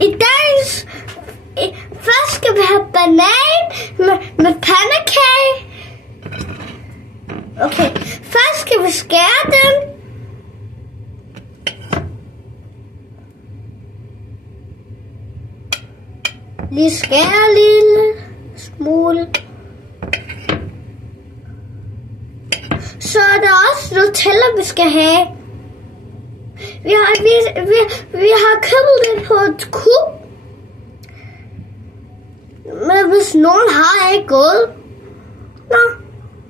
I dag først skal vi have banan med pandekage. Okay, først skal vi skære den. Lige skære en lille smule. Så er der også Nutella, vi skal have. Vi har købt det på et kub. Men hvis nogen har ikke gået. Nå,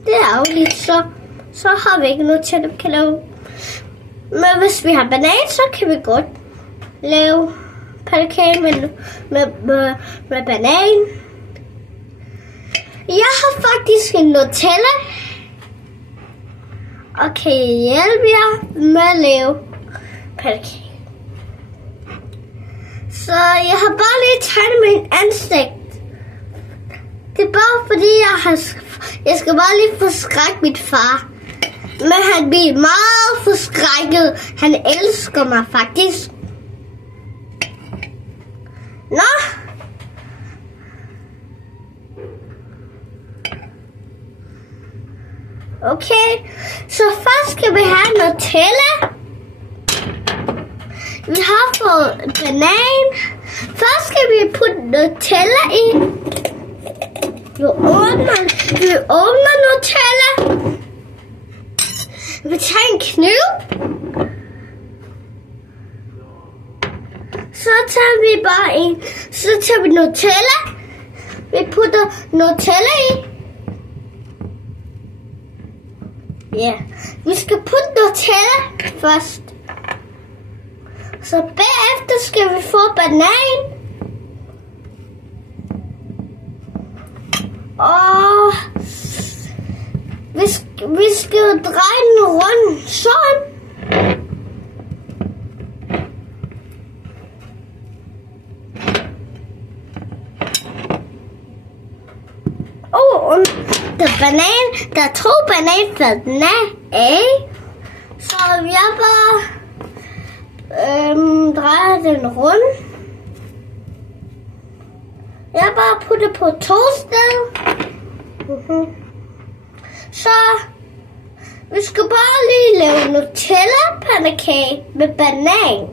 det er ærgerligt, så har vi ikke Nutella, vi kan lave. Men hvis vi har banan, så kan vi godt lave pandekage med banan. Jeg har faktisk en Nutella. Og kan hjælpe jer med at lave pandekage. Så jeg har bare lige tegnet min ansigt. Det er bare fordi jeg skal bare lige forskrække mit far. Men han bliver meget forskrækket. Han elsker mig faktisk. Nå. Okay, så først skal vi have Nutella. Vi har fået banan. Først skal vi putte Nutella i. Vi åbner Nutella. Vi tager en kniv. Så tager vi Nutella. Vi putter Nutella i. Ja, vi skal putte Nutella først. Så bagefter skal vi få banan. Og vi skal dreje den rundt sådan. Der er 2 bananflader af. Så jeg bare drejer den rundt. Jeg bare putter på 2 steder. Så vi skal bare lige lave Nutella pandekage med banan.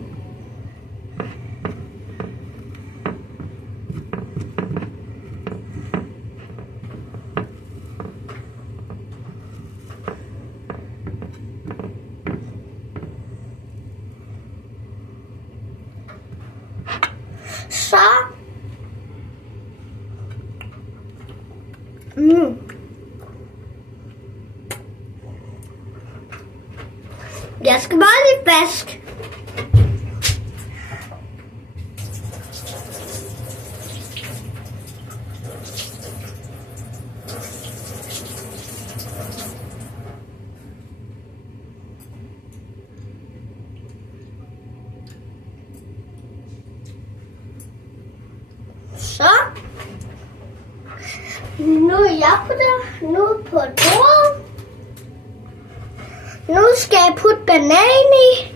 Så jeg skal bare lige vaske. Så nu er jeg nu på bordet. Nu skal jeg putte banan i.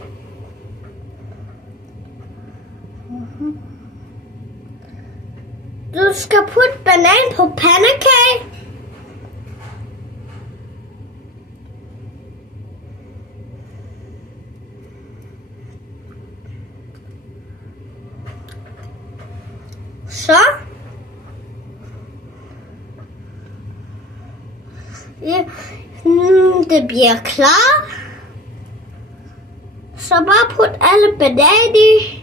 Du skal putte banan på pandekage. Så. Ja, det bliver klar. Så bare put alle banan i.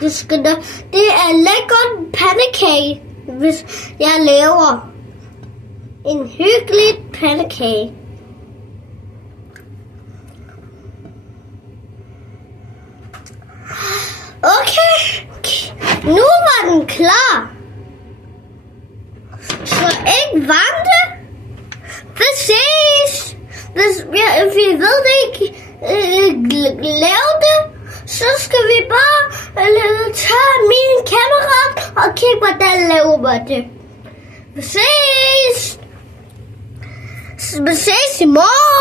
Det er lækkert pandekage, hvis jeg laver en hyggelig pandekage. Okay, nu var den klar. Så ikke vente. Vi ses. Hvis vi ved ikke lave det, så skal vi bare tage min kamera og kigge, hvordan laver det. Vi ses. Vi ses i morgen.